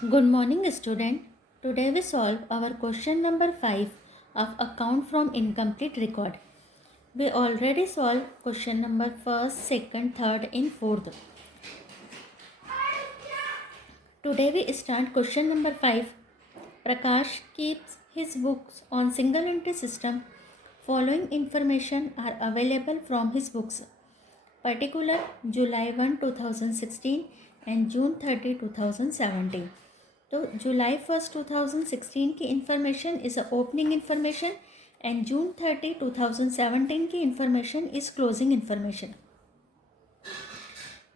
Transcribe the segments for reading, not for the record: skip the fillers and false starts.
Good morning, student. Today we solve our question number 5 of account from incomplete record. We already solved question number 1st, 2nd, 3rd and 4th. Today we start question number 5. Prakash keeps his books on single entry system. Following information are available from his books. Particular July 1, 2016 and June 30, 2017. तो जुलाई 1 2016 की information is opening information and June 30 2017 की information is closing information.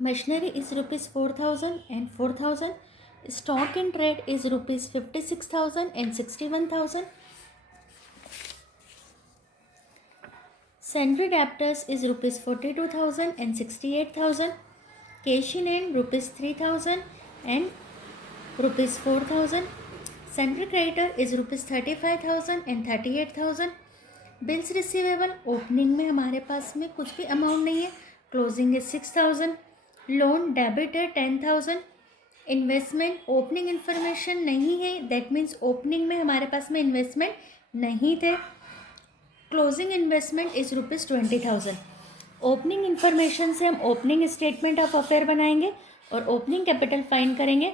Machinery is ₹4,000 and 4,000. Stock in trade is ₹56,000 and 61,000. Sundry debtors is ₹42,000 and 68,000. Cash in hand ₹3,000 and ₹4,000. Sundry creditor is ₹35,000 and 38,000. Bills receivable opening में हमारे पास में कुछ भी amount नहीं है. Closing is 6,000. Loan debit है 10,000. Investment opening information नहीं है, दैट मीन्स ओपनिंग में हमारे पास में इन्वेस्टमेंट नहीं थे. Closing investment is ₹20,000. Opening information से हम ओपनिंग स्टेटमेंट ऑफ अफेयर बनाएंगे और ओपनिंग कैपिटल फाइंड करेंगे.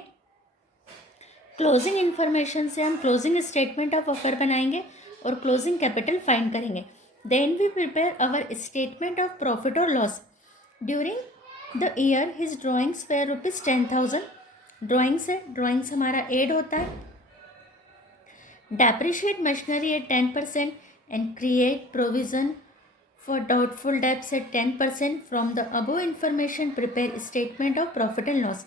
क्लोजिंग इन्फॉर्मेशन से हम क्लोजिंग स्टेटमेंट ऑफ अफेयर बनाएंगे और क्लोजिंग कैपिटल फाइंड करेंगे. Then we prepare our statement of profit और loss. During the year his drawings were ₹10,000. Drawings है, ड्राइंग्स हमारा एड होता है. Depreciate machinery at 10% and create provision for doubtful debts eight 10%. From the above information prepare statement of profit and loss.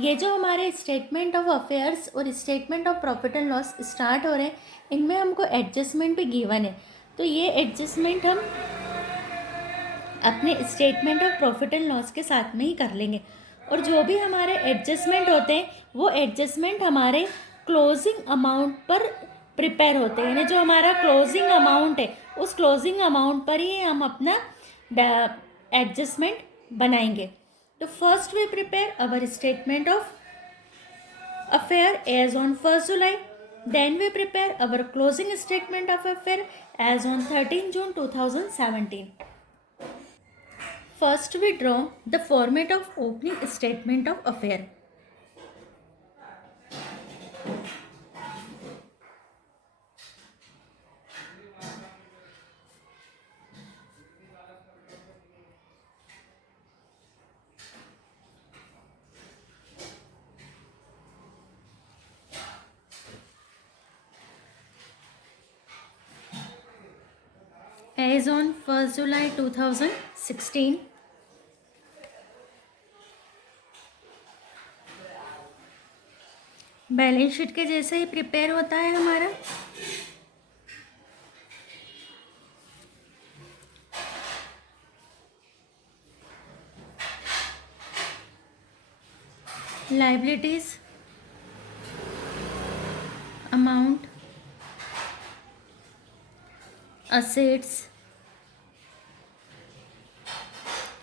ये जो हमारे statement of affairs और statement of profit and loss start हो रहे हैं, इनमें हमको एडजस्टमेंट भी गिवन है. तो ये एडजस्टमेंट हम अपने statement of profit and loss के साथ में ही कर लेंगे. और जो भी हमारे एडजस्टमेंट होते हैं वो एडजस्टमेंट हमारे क्लोजिंग अमाउंट पर प्रिपेयर होते हैं. यानी जो हमारा क्लोजिंग अमाउंट है उस क्लोजिंग अमाउंट पर ही हम अपना एडजस्टमेंट बनाएंगे. तो first we prepare our statement of affair as on 1st July. Then we prepare our closing statement of affair as on 13 June 2017. First we draw the format of opening statement of affair. As on 1st July 2016. Balance sheet के जैसे ही prepare होता है हमारा. Liabilities amount, assets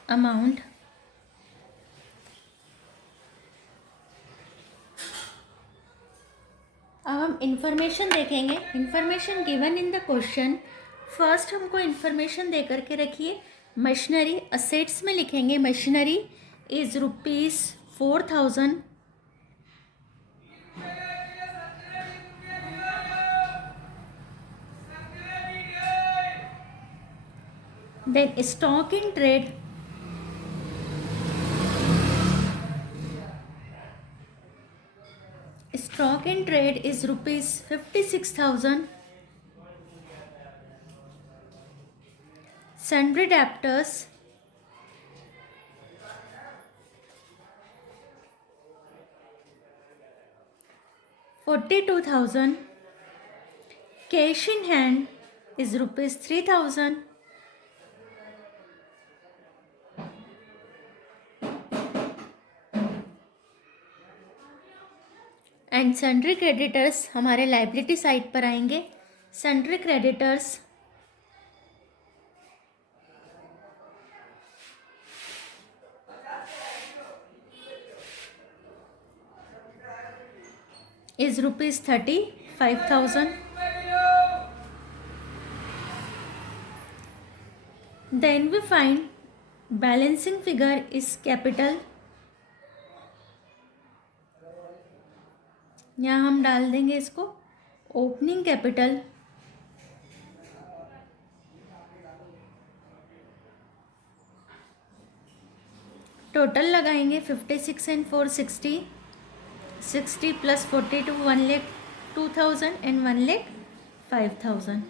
amount, अब हम information देखेंगे. Information given in the question. First हमको information दे करके रखिए. मशीनरी असेट्स में लिखेंगे machinery is ₹4,000. Then stock in trade is ₹56,000. Sundry debtors ₹42,000. Cash in hand is ₹3,000. And sundry creditors हमारे लाइबिलिटी साइड पर आएंगे. Sundry creditors is rupees 35,000. Then we find balancing figure is capital. यहाँ हम डाल देंगे इसको ओपनिंग कैपिटल टोटल लगाएंगे 56 and 460 60 plus 42 1,02,000 and 1,05,000.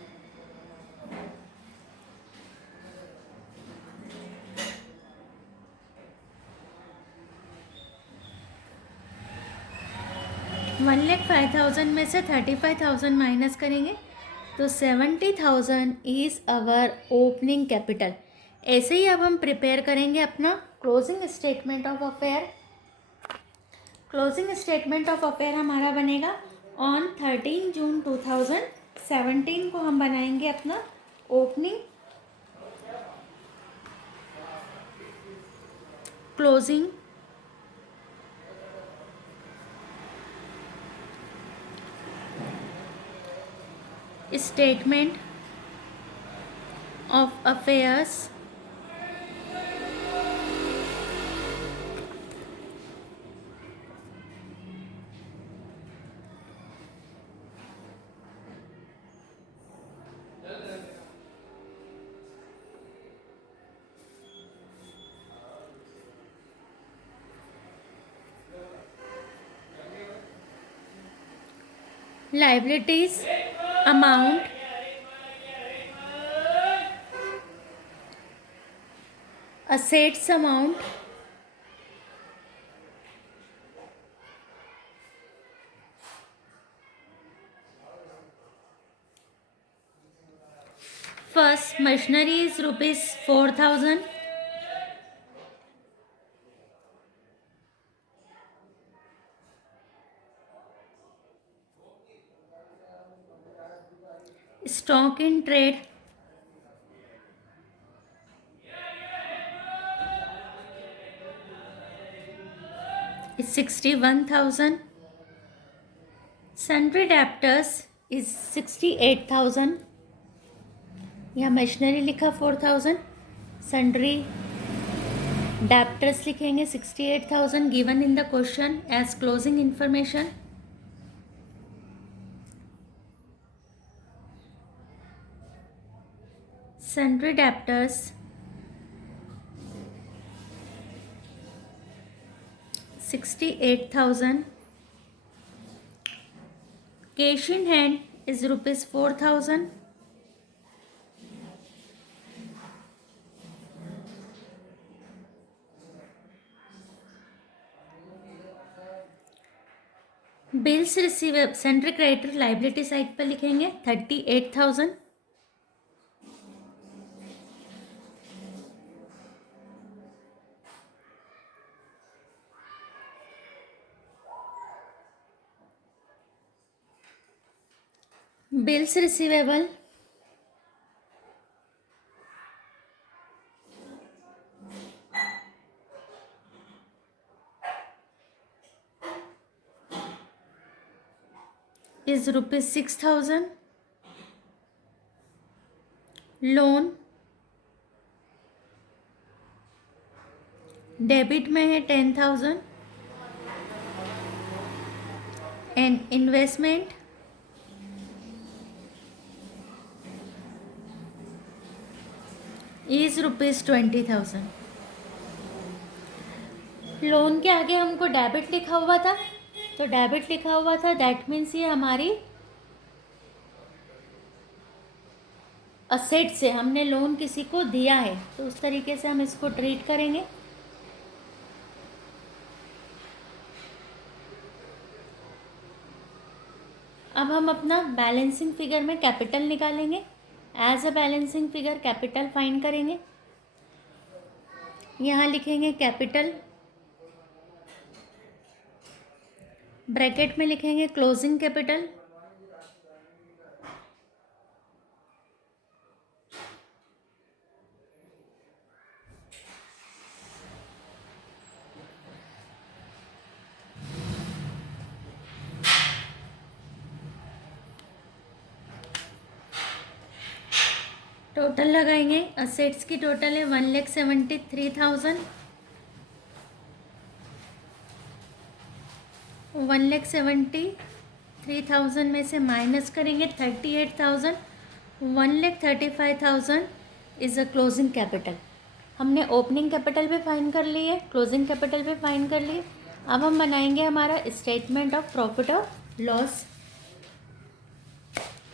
One लेख 5,000 में से 35,000 माइनस करेंगे तो 70,000 इज़ अवर ओपनिंग कैपिटल. ऐसे ही अब हम प्रिपेयर करेंगे अपना closing statement of affair. Closing statement of affair हमारा बनेगा ऑन 13 जून 2017 को हम बनाएंगे अपना opening closing statement of affairs liabilities amount assets amount first machinery is rupees 4,000. Stock in trade is 61,000. Sundry debtors is 68,000. यहाँ मशीनरी लिखा 4,000, सन्ड्री डेप्टर्स लिखेंगे 68,000 given in the question as closing information. Sundry debtors 68,000. Cash in hand is rupees 4,000. Bills receivable sundry creditor liability side पर लिखेंगे 38,000. Bills receivable is rupees 6,000. Loan debit में है 10,000 and investment is rupees 20,000. Loan के आगे हमको debit लिखा हुआ था, तो डेबिट लिखा हुआ था दैट मीन्स ये हमारी असेट से हमने लोन किसी को दिया है, तो उस तरीके से हम इसको ट्रीट करेंगे. अब हम अपना बैलेंसिंग फिगर में कैपिटल निकालेंगे. As a balancing figure capital find करेंगे. यहाँ लिखेंगे कैपिटल, ब्रैकेट में लिखेंगे क्लोजिंग कैपिटल, टोटल लगाएंगे। असेट्स की टोटल है 1,73,000। 1,73,000 में से माइनस करेंगे 38,000। 1,35,000 इज़ अ क्लोजिंग कैपिटल। हमने ओपनिंग कैपिटल भी फाइंड कर ली है, क्लोजिंग कैपिटल भी फाइंड कर ली। अब हम बनाएंगे हमारा स्टेटमेंट ऑफ प्रॉफिट और लॉस।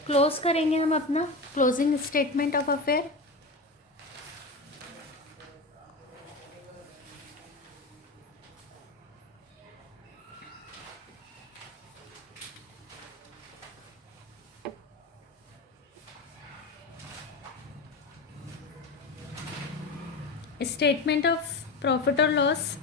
क्लोज करेंगे हम अपना closing statement of affair. Statement of profit और loss.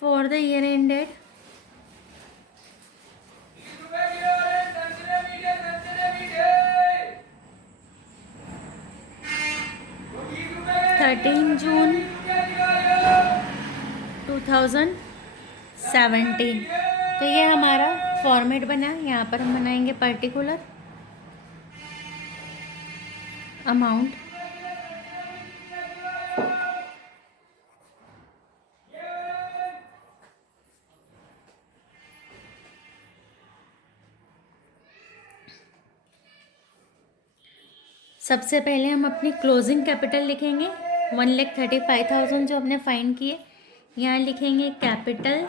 For the year ended 13 June 2017। तो ये हमारा फॉर्मेट बना। यहाँ पर हम बनाएंगे पर्टिकुलर अमाउंट, सबसे पहले हम अपनी क्लोजिंग कैपिटल लिखेंगे 1,35,000 जो हमने फाइंड किए। यहाँ लिखेंगे capital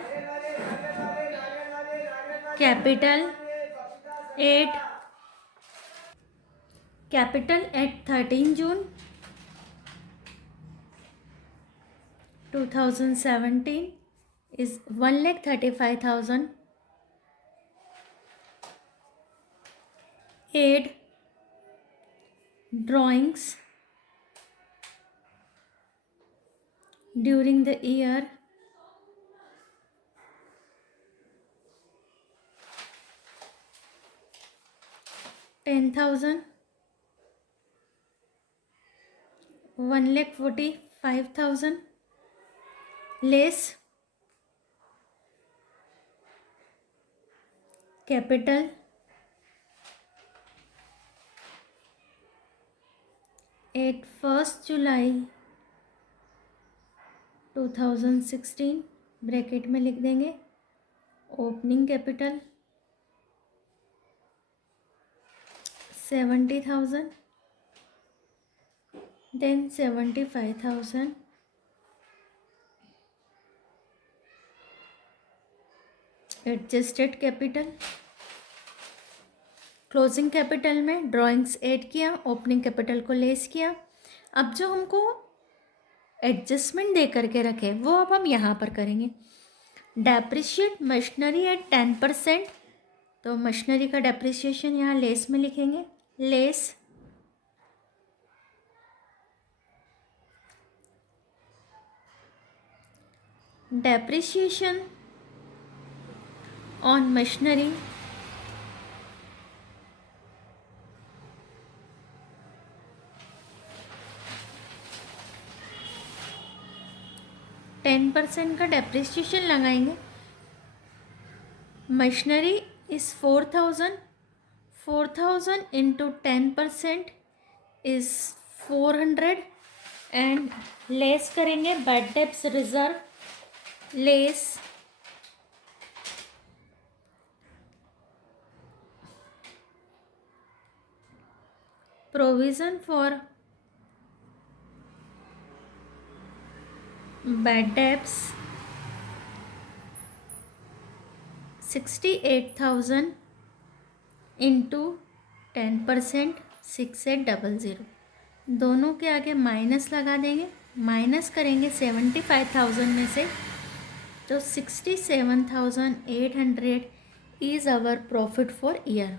eight 13 June 2017 is 1,35,000. Aid drawings during the year $10,000. 1,45,000 less capital at 1st July 2016 bracket में लिख देंगे opening capital 70,000 then 75,000 adjusted capital. Closing capital में ड्राइंग्स ऐड किया, ओपनिंग कैपिटल को लेस किया। अब जो हमको एडजस्टमेंट दे करके रखे वो अब हम यहाँ पर करेंगे। डेप्रिशिएट मशीनरी एट 10%, तो मशीनरी का डेप्रिसिएशन यहाँ लेस में लिखेंगे। Less depreciation on machinery ten % का डेप्रिसिएशन लगाएंगे। Machinery is 4,000 into 10% is 400 and less करेंगे bad debts reserve. Less provision for bad debts 68,000 into 10% 6800। दोनों के आगे माइनस लगा देंगे, माइनस करेंगे 75,000 में से, तो 67,800 is our profit for year.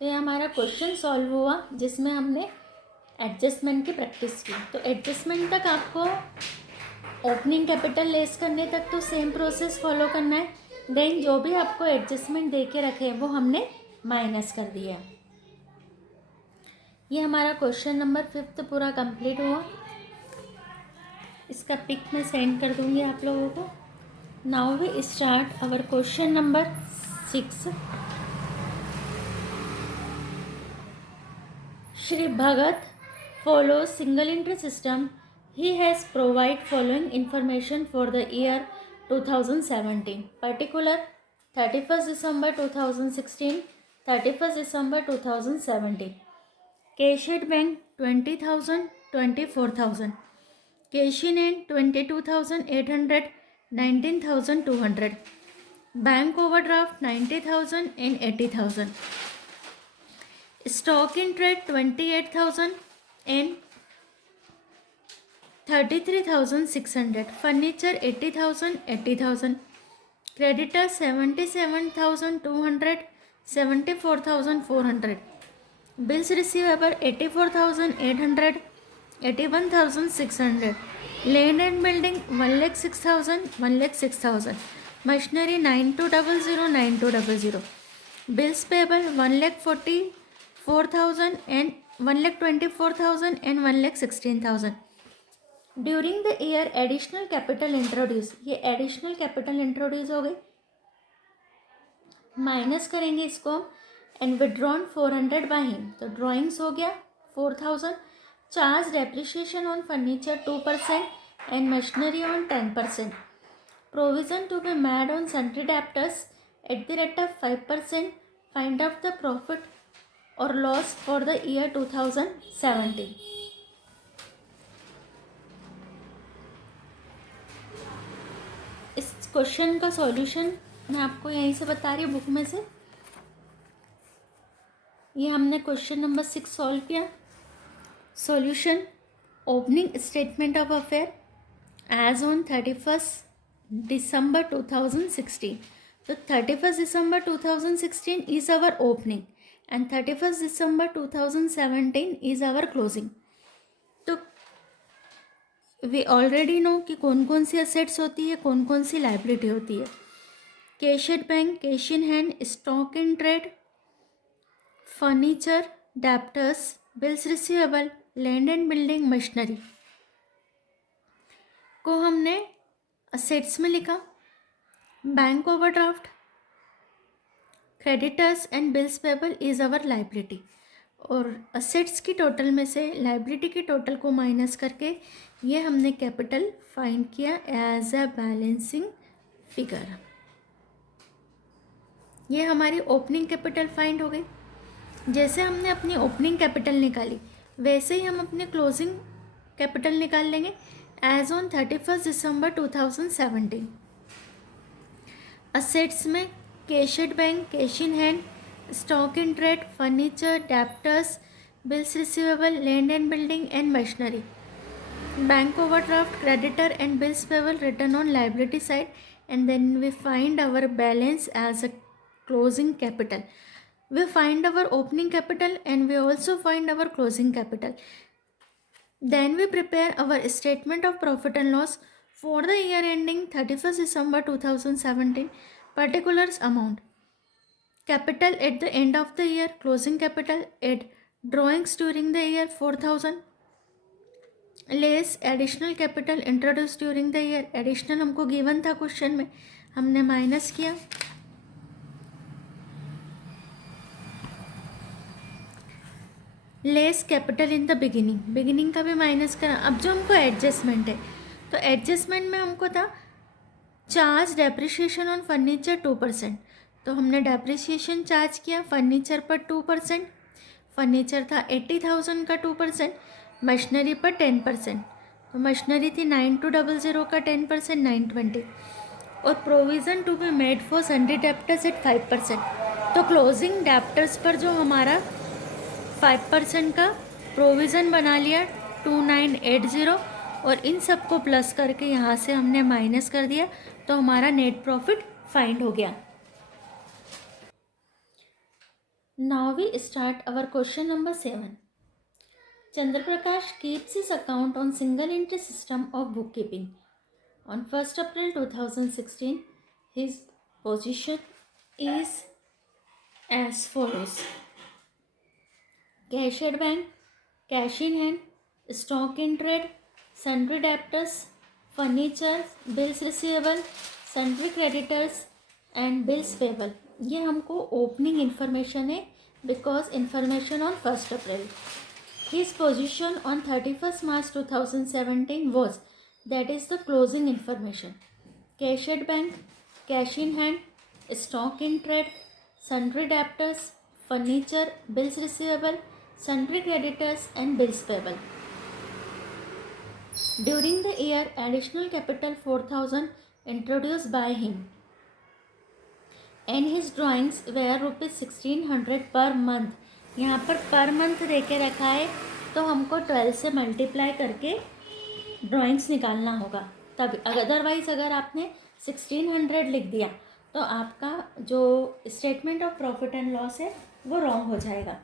तो ये हमारा क्वेश्चन सॉल्व हुआ जिसमें हमने एडजस्टमेंट की प्रैक्टिस की। तो एडजस्टमेंट तक आपको ओपनिंग कैपिटल लेस करने तक तो सेम प्रोसेस फॉलो करना है। देन जो भी आपको एडजस्टमेंट दे के रखे वो हमने माइनस कर दिया। ये हमारा क्वेश्चन नंबर 5 पूरा कंप्लीट हुआ। इसका पिक मैं सेंड कर दूंगी आप लोगों को। Now we start our question number 6। Shri Bhagat follows single entry system. He has provided following information for the year 2017. Particular 31st December 2016, 31st December 2017. Cashed Bank 20,000, 24,000. Cash in 22,800, 19,200. Bank overdraft 90,000 and 80,000. Stock in trade 28,000 and 33,600. Furniture 80,000, 80,000. Creditor 77,200, 74,400. Bills receivable 84,800, 81,600. Land and building 1,06,000, 1,06,000. Machinery 9200, 9200. Bills payable 1,44,000 and 1,24,000 and 1,16,000. During the year additional capital introduce, ये additional capital introduce हो गई, minus करेंगे इसको। And withdrawn 400 by him, तो drawings हो गया 4,000। Charge depreciation on furniture 2% and machinery on 10%. Provision to be made on sundry debtors at the rate of 5%. Find out the profit और loss for the year 2017. इस question का solution मैं आपको यहीं से बता रही हूँ बुक में से। ये हमने क्वेश्चन नंबर 6 सॉल्व किया। Solution: opening statement of affair as on 31st December 2016. तो 31st December 2016 is our opening and 31st December 2017 is our closing. तो वी ऑलरेडी नो कि कौन कौन सी असेट्स होती है, कौन कौन सी लाइबिलिटी होती है। Cash at bank, cash in hand, stock in trade, furniture, debtors, bills receivable, land and building, machinery को हमने असेट्स में लिखा। Bank overdraft, creditors and bills payable is our liability. और असेट्स की टोटल में से लाइबिलिटी की टोटल को माइनस करके ये हमने कैपिटल फाइंड किया एज अ बैलेंसिंग फिगर। ये हमारी ओपनिंग कैपिटल फाइंड हो गई। जैसे हमने अपनी ओपनिंग कैपिटल निकाली वैसे ही हम अपने क्लोजिंग कैपिटल निकाल लेंगे as on 31st December 2017. Assets में cash at bank, cash in hand, stock in trade, furniture, debtors, bills receivable, land and building and machinery. Bank overdraft, creditor and bills payable written on liability side, and then we find our balance as a closing capital. We find our opening capital and we also find our closing capital. Then we prepare our statement of profit and loss for the year ending 31st December 2017. Particulars amount. Capital at the end of the year, closing capital at drawings during the year 4,000. Less additional capital introduce during the year, additional हमको given था question में, हमने minus किया। Less capital in the beginning, beginning का भी minus करा। अब जो हमको एडजस्टमेंट है तो एडजस्टमेंट में हमको था चार्ज डेप्रिसिएशन ऑन फर्नीचर 2%, तो हमने डेप्रिसिएशन चार्ज किया फर्नीचर पर 2%। फर्नीचर था 80,000 का 2%, मशीनरी पर 10%, तो मशीनरी थी 9200 का 10%, 920। और provision to be made for sundry debtors at 5%, तो क्लोजिंग डेप्टर्स पर जो हमारा 5% का प्रोविज़न बना लिया 2980, और इन सबको प्लस करके यहाँ से हमने माइनस कर दिया, तो हमारा नेट प्रॉफिट फाइंड हो गया। Now we start our question number 7. Chandra Prakash keeps his account on single entry system of bookkeeping. On 1st April 2016, his position is as follows: cash at bank, cash in hand, stock in trade, sundry debtors, furniture, bills receivable, sundry creditors and bills payable. ये हमको opening information है because information on 1st April. His position on 31st March 2017 was, that is the closing information: cash at bank, cash in hand, stock in trade, sundry debtors, furniture, bills receivable, sundry creditors and bills payable. During the year, additional capital 4,000 introduced by him and his drawings were rupees 1600 per month. यहाँ per month दे के रखा है तो हमको 12 से multiply करके drawings निकालना होगा तब। अदरवाइज़ अगर आपने 1600 लिख दिया तो आपका जो statement of profit and loss है वो रॉन्ग हो जाएगा।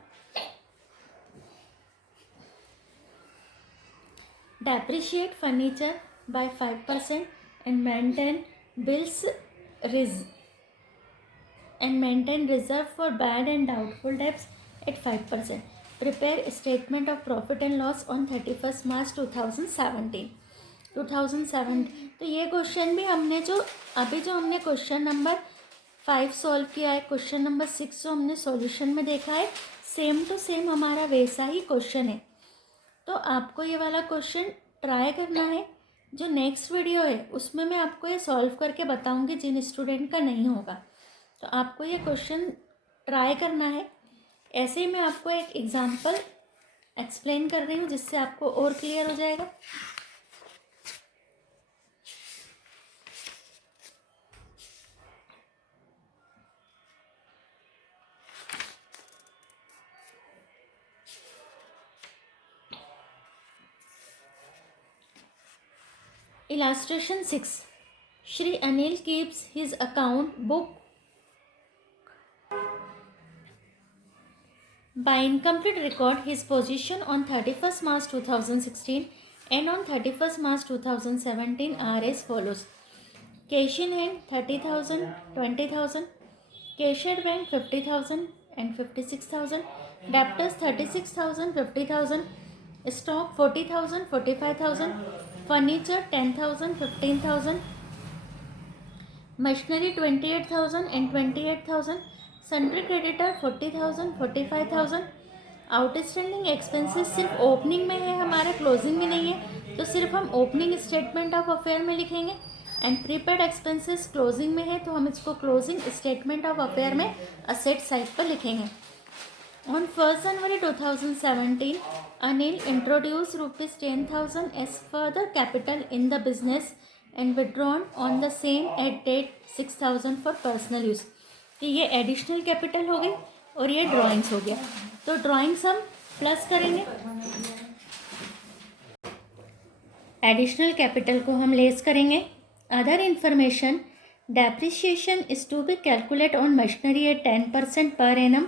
Depreciate furniture bye 5% and maintain reserve for bad and doubtful debts at 5%. Prepare statement of profit and loss on 31st March 2017. तो ये क्वेश्चन भी हमने जो हमने क्वेश्चन नंबर 5 सॉल्व किया है, क्वेश्चन नंबर 6 जो हमने सॉल्यूशन में देखा है, सेम टू सेम हमारा वैसा ही क्वेश्चन है। तो आपको ये वाला क्वेश्चन ट्राई करना है। जो नेक्स्ट वीडियो है उसमें मैं आपको ये सॉल्व करके बताऊंगी जिन स्टूडेंट का नहीं होगा। तो आपको ये क्वेश्चन ट्राई करना है। ऐसे ही मैं आपको एक एग्जांपल एक्सप्लेन कर रही हूँ जिससे आपको और क्लियर हो जाएगा। Illustration 6. Shri Anil keeps his account book by incomplete record his position on 31st March 2016 and on 31st March 2017 are as follows: cash in hand 30,000, 20,000, cash at bank 50,000 and 56,000, debtors 36,000, 50,000, stock 40,000, 45,000, furniture 10,000, 15,000, machinery 28,000 and 28,000, sundry creditor 40,000, 45,000. Outstanding expenses सिर्फ opening में है हमारा, closing में नहीं है, तो सिर्फ हम ओपनिंग स्टेटमेंट ऑफ अफेयर में लिखेंगे। एंड प्रीपेड एक्सपेंसेस क्लोजिंग में है तो हम इसको क्लोजिंग स्टेटमेंट ऑफ अफेयर में असेट साइड पर लिखेंगे। On 1st January 2017, Anil introduced rupees 10,000 as further capital in the business and withdrawn on the same at date 6,000 for personal use. कि ये एडिशनल कैपिटल हो गई और ये ड्राइंग्स हो गया। तो ड्राइंग्स हम प्लस करेंगे, एडिशनल कैपिटल को हम लेस करेंगे। Other information: depreciation is to be calculate on machinery at 10% per annum.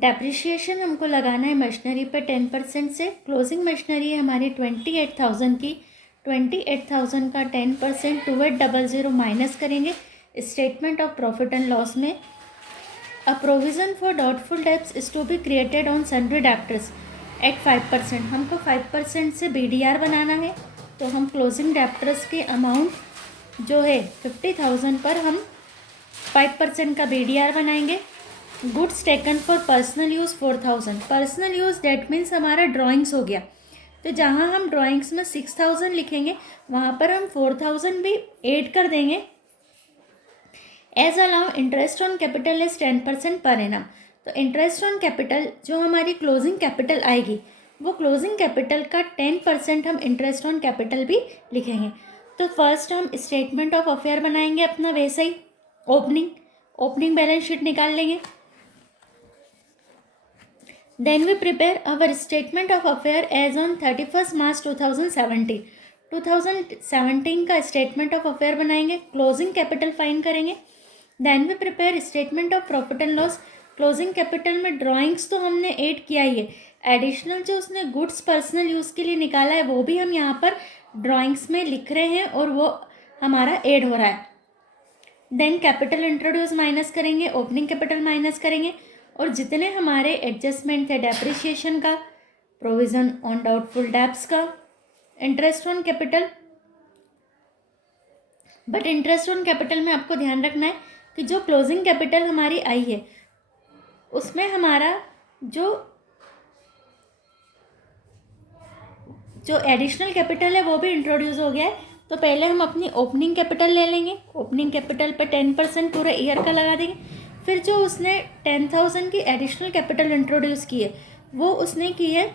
Depreciation हमको लगाना है मशीनरी पे 10% से। क्लोजिंग मशीनरी है हमारी 28,000 की, 28,000 का 10% 2800 माइनस करेंगे statement of profit and loss में। A provision for doubtful debts is to be created on sundry debtors at 5%। हमको 5% से BDR बनाना है तो हम क्लोजिंग डेब्टर्स के अमाउंट जो है 50,000 पर हम 5% का BDR बनाएंगे। Goods taken for personal use 4,000। Personal use that means हमारा ड्राइंग्स हो गया, तो जहाँ हम ड्राइंग्स में 6,000 लिखेंगे वहाँ पर हम 4,000 भी ऐड कर देंगे। As allow interest on capital is 10% per annum. तो इंटरेस्ट ऑन कैपिटल जो हमारी क्लोजिंग कैपिटल आएगी वो क्लोजिंग कैपिटल का 10% हम इंटरेस्ट ऑन कैपिटल भी लिखेंगे। तो फर्स्ट हम स्टेटमेंट ऑफ अफेयर बनाएंगे अपना, वैसे ही ओपनिंग बैलेंस शीट निकाल लेंगे। Then we prepare our statement of affair as on 31st March 2017. 2017 का स्टेटमेंट ऑफ अफेयर बनाएंगे, क्लोजिंग कैपिटल फाइंड करेंगे। Then we prepare statement of profit and loss. Closing capital में drawings तो हमने add किया ही है, एडिशनल जो उसने गुड्स पर्सनल यूज़ के लिए निकाला है वो भी हम यहाँ पर ड्राइंग्स में लिख रहे हैं और वो हमारा ऐड हो रहा है। देन कैपिटल इंट्रोड्यूस माइनस करेंगे, ओपनिंग कैपिटल माइनस करेंगे और जितने हमारे एडजस्टमेंट थे डेप्रिसिएशन का, प्रोविज़न ऑन डाउटफुल डेब्ट्स का, interest on capital. But interest on capital में आपको ध्यान रखना है कि जो क्लोजिंग कैपिटल हमारी आई है उसमें हमारा जो एडिशनल कैपिटल है वो भी इंट्रोड्यूस हो गया है। तो पहले हम अपनी ओपनिंग कैपिटल ले लेंगे, ओपनिंग कैपिटल पर 10% पूरे ईयर का लगा देंगे। फिर जो उसने 10,000 की एडिशनल कैपिटल इंट्रोड्यूस की है वो उसने की है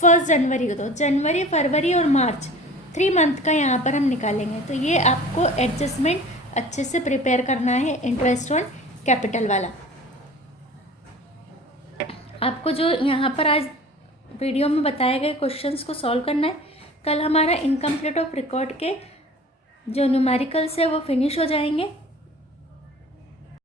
1 जनवरी को। तो जनवरी, फरवरी और मार्च 3 मंथ का यहाँ पर हम निकालेंगे। तो ये आपको एडजस्टमेंट अच्छे से प्रिपेयर करना है इंटरेस्ट ऑन कैपिटल वाला। आपको जो यहाँ पर आज वीडियो में बताए गए क्वेश्चंस को सॉल्व करना है। कल हमारा इनकम्प्लीट ऑफ रिकॉर्ड के जो न्यूमेरिकल्स है वो फिनिश हो जाएंगे।